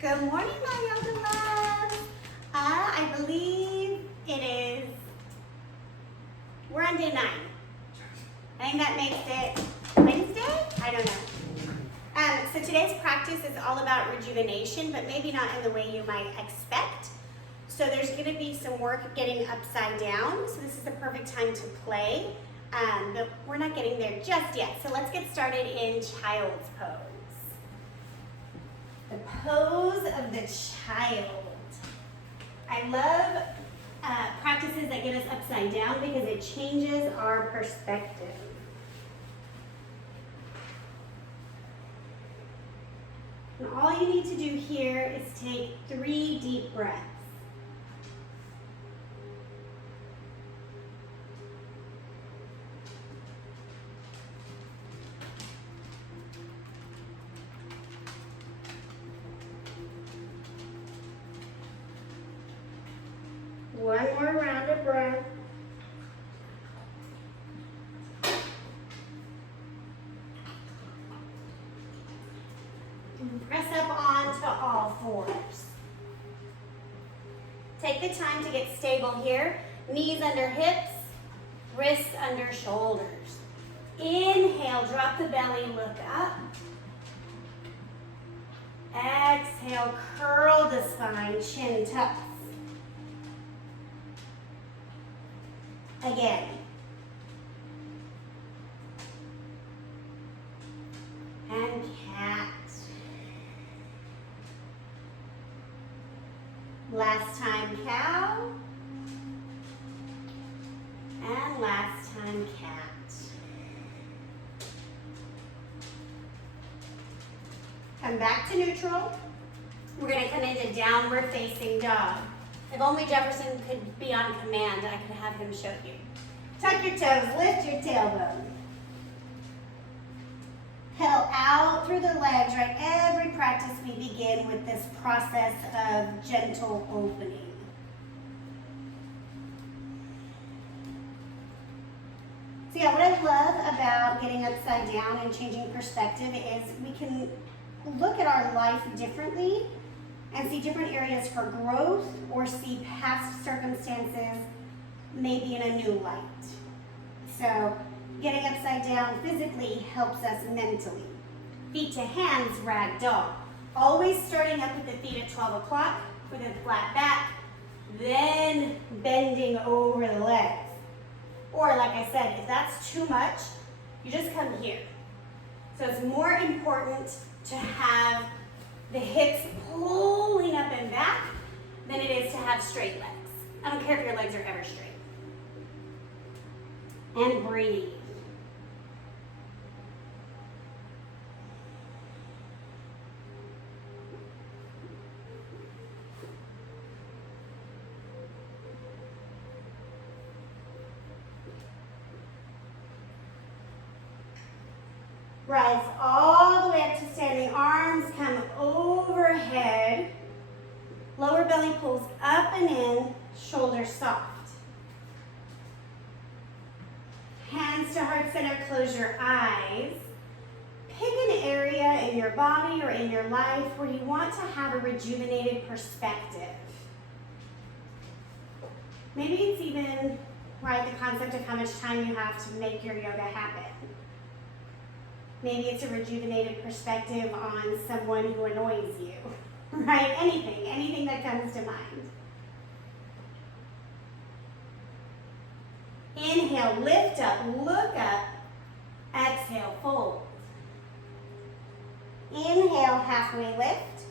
Good morning, my yoga loves. I believe we're on day 9. I think that makes it Wednesday? I don't know. So today's practice is all about rejuvenation, but maybe not in the way you might expect. So there's gonna be some work getting upside down. So this is the perfect time to play, but we're not getting there just yet. So let's get started in child's pose. The pose of the child. I love practices that get us upside down because it changes our perspective. And all you need to do here is take 3 deep breaths. One more round of breath. And press up onto all 4s. Take the time to get stable here. Knees under hips, wrists under shoulders. Inhale, drop the belly, look up. Exhale, curl the spine, chin tucks. Again. And cat. Last time cow. And last time cat. Come back to neutral. We're going to come into downward facing dog. If only Jefferson could be on command, I could have him show you. Tuck your toes, lift your tailbone. Pedal out through the legs, right? Every practice we begin with this process of gentle opening. So yeah, what I love about getting upside down and changing perspective is we can look at our life differently and see different areas for growth or see past circumstances maybe in a new light. So getting upside down physically helps us mentally. Feet to hands, rag doll. Always starting up with the feet at 12 o'clock with a flat back, then bending over the legs. Or like I said, if that's too much, you just come here. So it's more important to have the hips pulling up and back than it is to have straight legs. I don't care if your legs are ever straight. And breathe. Rise all the way up to standing. Arms come overhead. Lower belly pulls up and in. Shoulders soft. Hands to heart center. Close your eyes. Pick an area in your body or in your life where you want to have a rejuvenated perspective. Maybe it's even the concept of how much time you have to make your yoga happen. Maybe it's a rejuvenated perspective on someone who annoys you, right? Anything that comes to mind. Inhale, lift up, look up. Exhale, fold. Inhale, halfway lift.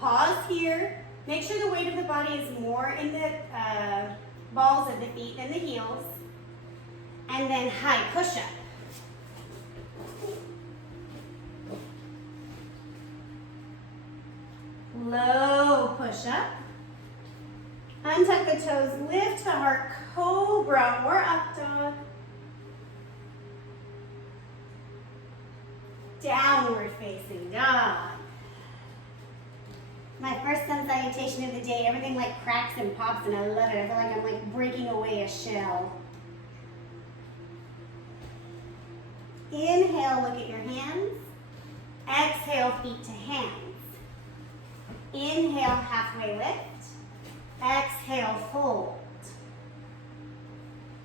Pause here. Make sure the weight of the body is more in the balls of the feet than the heels. And then high push up. Low push up. Untuck the toes, lift the heart, cobra or up dog. Downward facing dog. My first sun salutation of the day, everything like cracks and pops and I love it. I feel like I'm like breaking away a shell. Inhale, look at your hands. Exhale, feet to hands. Inhale, halfway lift. Exhale, fold.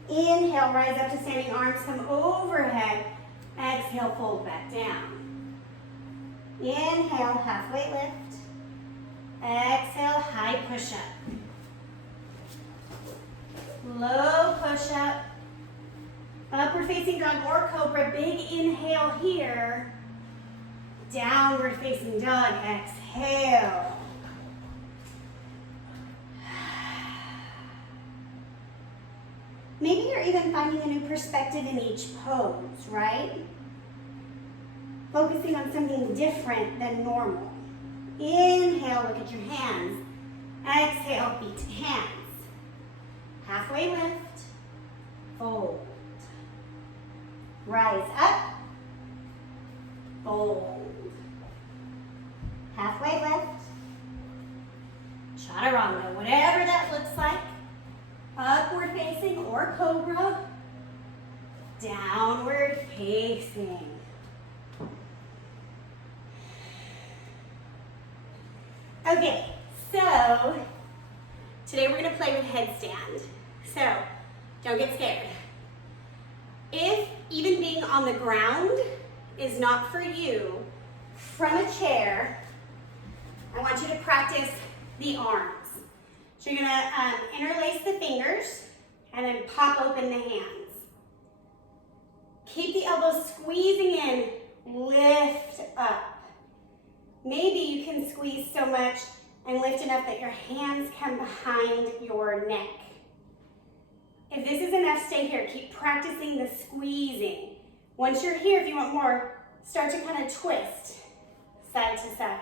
Inhale, rise up to standing arms, come overhead. Exhale, fold back down. Inhale, halfway lift. Exhale, high push-up. Low push-up. Upward facing dog or cobra. Big inhale here. Downward facing dog. Exhale. Maybe you're even finding a new perspective in each pose, right? Focusing on something different than normal. Inhale, look at your hands. Exhale, feet to hands. Halfway lift, fold. Rise up, fold. Halfway lift, chaturanga, whatever that looks like. Upward facing or cobra, downward facing. Okay, so today we're gonna play with headstand. So don't get scared. If even being on the ground is not for you, from a chair, I want you to practice the arms. So you're gonna interlace the fingers and then pop open the hands. Keep the elbows squeezing in, lift up. Maybe you can squeeze so much and lift enough that your hands come behind your neck. If this is enough, stay here. Keep practicing the squeezing. Once you're here, if you want more, start to kind of twist side to side.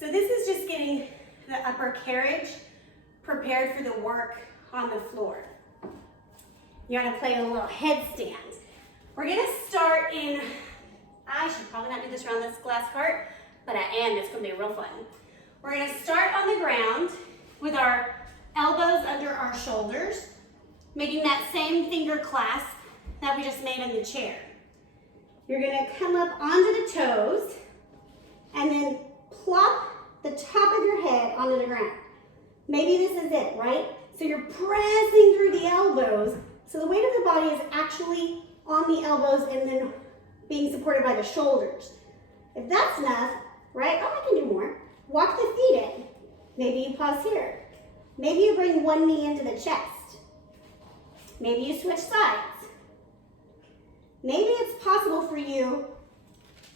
So this is just getting the upper carriage prepared for the work on the floor. You want to play a little headstand. We're going to start in, I should probably not do this around this glass cart, but I am. It's going to be real fun. We're going to start on the ground with our elbows under our shoulders, making that same finger clasp that we just made in the chair. You're going to come up onto the toes and then plop the top of your head onto the ground. Maybe this is it, right? So you're pressing through the elbows, so the weight of the body is actually on the elbows and then being supported by the shoulders. If that's enough, right? Oh, I can do more. Walk the feet in. Maybe you pause here. Maybe you bring one knee into the chest. Maybe you switch sides. Maybe it's possible for you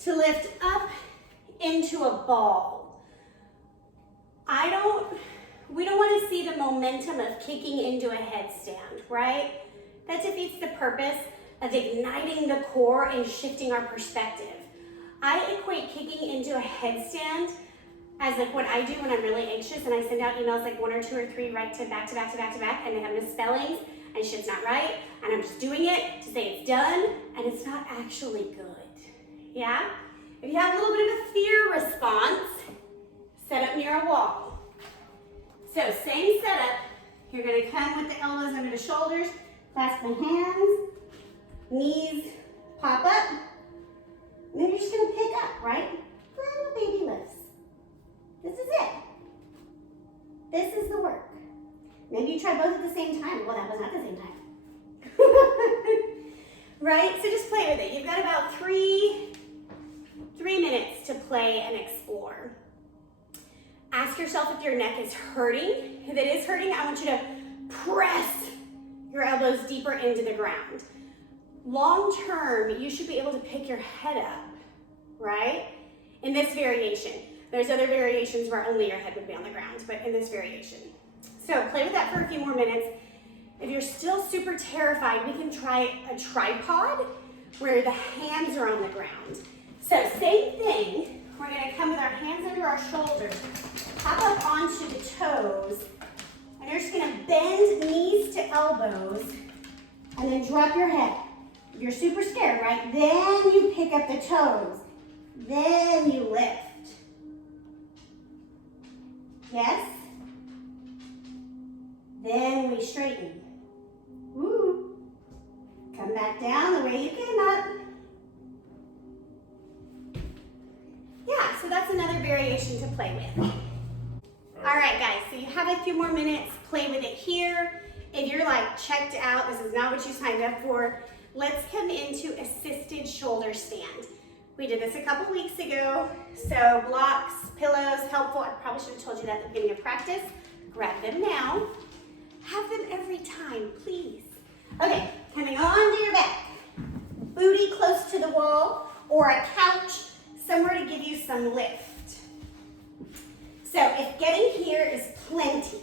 to lift up into a ball. We don't want to see the momentum of kicking into a headstand, right? That defeats the purpose of igniting the core and shifting our perspective. I equate kicking into a headstand as like what I do when I'm really anxious and I send out emails like 1 or 2 or 3 right to back to back to back to back and they have misspellings and shit's not right and I'm just doing it to say it's done and it's not actually good. Yeah? If you have a little bit of a fear response, set up near a wall. So same setup, you're gonna come with the elbows under the shoulders, clasp the hands, knees pop up, and then you're just gonna pick up, right? Little baby lifts. This is it. This is the work. Maybe you try both at the same time. Well, that was not the same time. Right? So just play with it. You've got about three minutes to play and explore. Ask yourself if your neck is hurting. If it is hurting, I want you to press your elbows deeper into the ground. Long term, you should be able to pick your head up, right? In this variation. There's other variations where only your head would be on the ground, but in this variation. So play with that for a few more minutes. If you're still super terrified, we can try a tripod where the hands are on the ground. So same thing. We're gonna come with our hands under our shoulders, hop up onto the toes, and you're just gonna bend knees to elbows, and then drop your head. If you're super scared, right? Then you pick up the toes. Then you lift. Yes? Then we straighten. Woo. Come back down the way you came up. Yeah, so that's another variation to play with. All right, guys, so you have a few more minutes, play with it here. If you're like checked out, this is not what you signed up for, let's come into assisted shoulder stand. We did this a couple weeks ago, so blocks, pillows, helpful. I probably should have told you that at the beginning of practice. Grab them now. Have them every time, please. Okay, coming onto your back. Booty close to the wall or a couch, somewhere to give you some lift. So if getting here is plenty,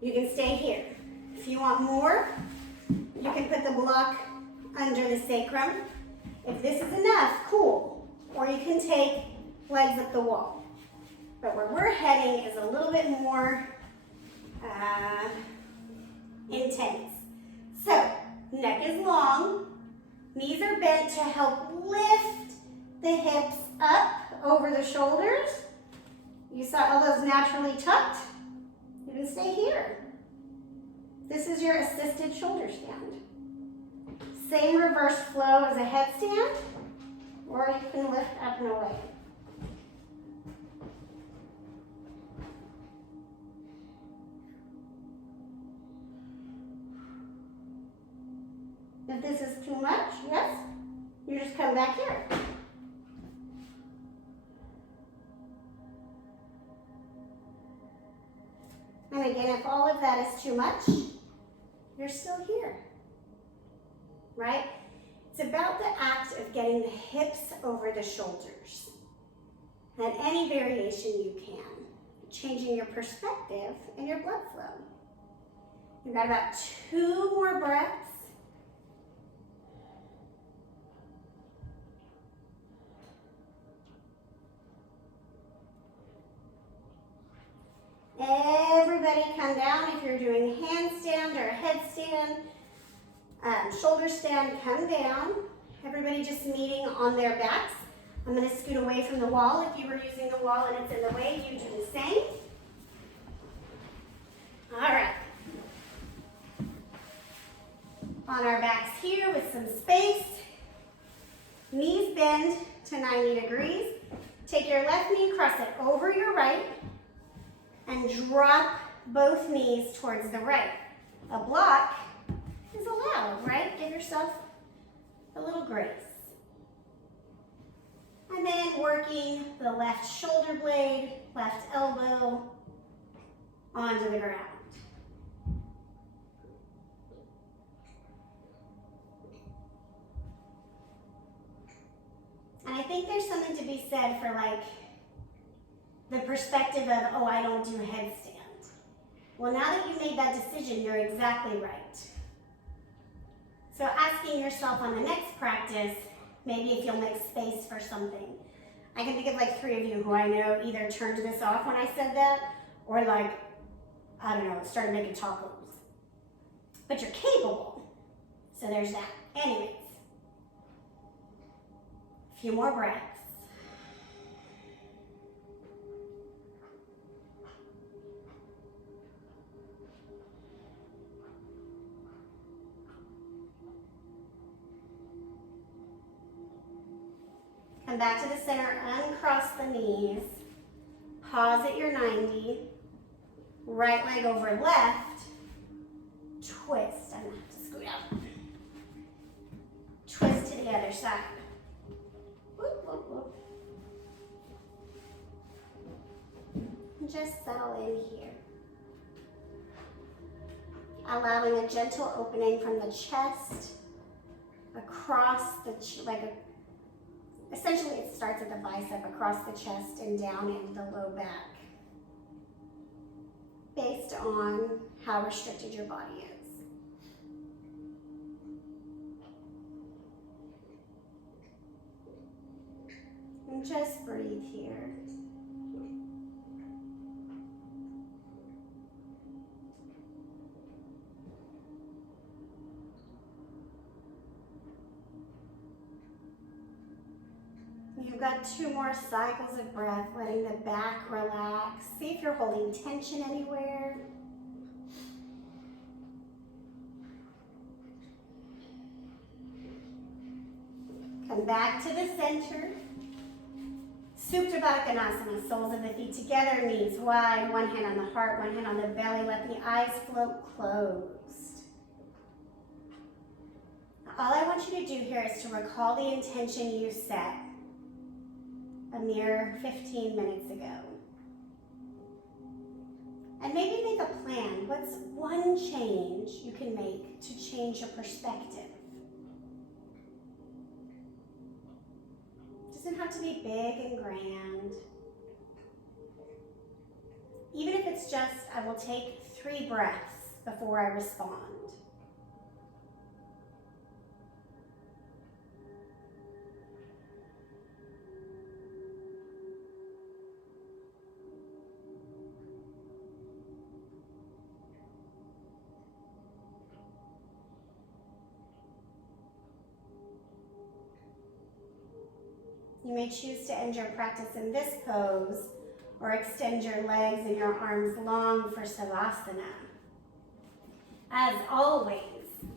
you can stay here. If you want more, you can put the block under the sacrum. If this is enough, cool. Or you can take legs up the wall. But where we're heading is a little bit more intense. So, neck is long, knees are bent to help lift the hips up over the shoulders. You saw elbows naturally tucked. You can stay here. This is your assisted shoulder stand. Same reverse flow as a headstand, or you can lift up and away. If this is too much, yes, you just come back here. And again, if all of that is too much, you're still here, right? It's about the act of getting the hips over the shoulders. And any variation you can, changing your perspective and your blood flow. You've got about 2 more breaths. Everybody come down. If you're doing handstand or headstand, shoulder stand, come down. Everybody just meeting on their backs. I'm going to scoot away from the wall. If you were using the wall and it's in the way, you do the same. All right. On our backs here with some space. Knees bend to 90 degrees. Take your left knee, cross it over your right, and drop both knees towards the right. A block is allowed, right? Give yourself a little grace. And then working the left shoulder blade, left elbow onto the ground. And I think there's something to be said for like the perspective of, oh, I don't do headstand. Well, now that you made that decision, you're exactly right. So asking yourself on the next practice, maybe if you'll make space for something. I can think of like 3 of you who I know either turned this off when I said that, or like, I don't know, started making tacos. But you're capable. So there's that. Anyways, a few more breaths. Come back to the center, uncross the knees, pause at your 90, right leg over left, twist. I'm gonna have to scoot out. Twist to the other side. Whoop, whoop, whoop. And just settle in here. Allowing a gentle opening from the chest across the, essentially it starts at the bicep, across the chest and down into the low back, based on how restricted your body is. And just breathe here. You've got 2 more cycles of breath, letting the back relax. See if you're holding tension anywhere. Come back to the center. Supta Baddha Konasana, soles of the feet together, knees wide, one hand on the heart, one hand on the belly, let the eyes float closed. All I want you to do here is to recall the intention you set a mere 15 minutes ago. And maybe make a plan. What's one change you can make to change your perspective? It doesn't have to be big and grand. Even if it's just, I will take 3 breaths before I respond. You may choose to end your practice in this pose or extend your legs and your arms long for Savasana. As always,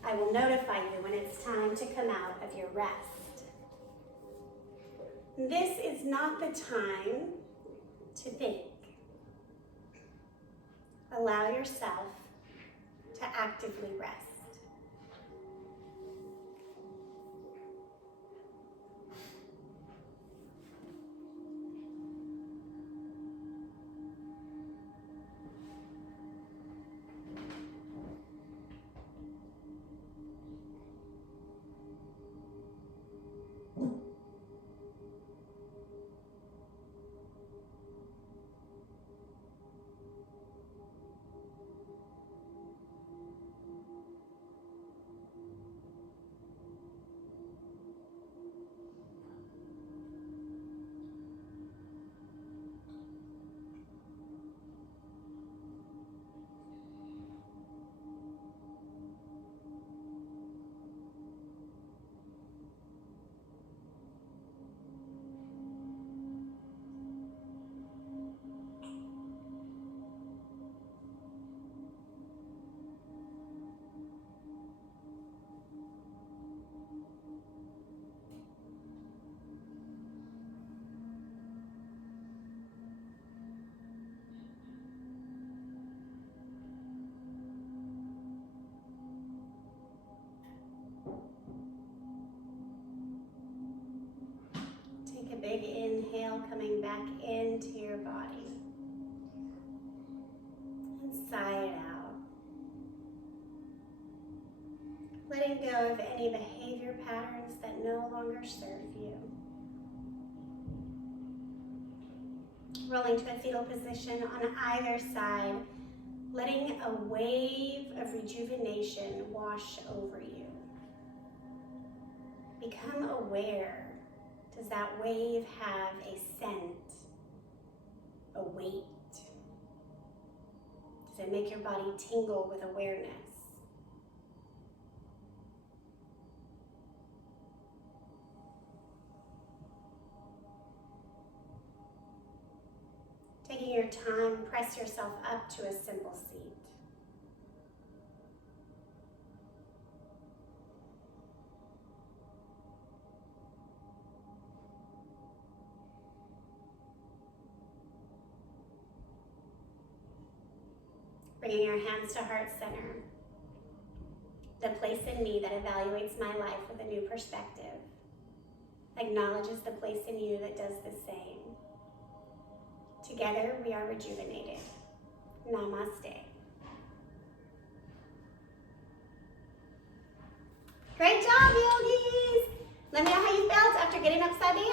I will notify you when it's time to come out of your rest. This is not the time to think. Allow yourself to actively rest. Take a big inhale, coming back into your body. And sigh it out. Letting go of any behavior patterns that no longer serve you. Rolling to a fetal position on either side, letting a wave of rejuvenation wash over you. Become aware. Does that wave have a scent, a weight? Does it make your body tingle with awareness? Taking your time, press yourself up to a simple seat. Bringing your hands to heart center, the place in me that evaluates my life with a new perspective, acknowledges the place in you that does the same. Together, we are rejuvenated. Namaste. Great job, yogis! Let me know how you felt after getting upside down.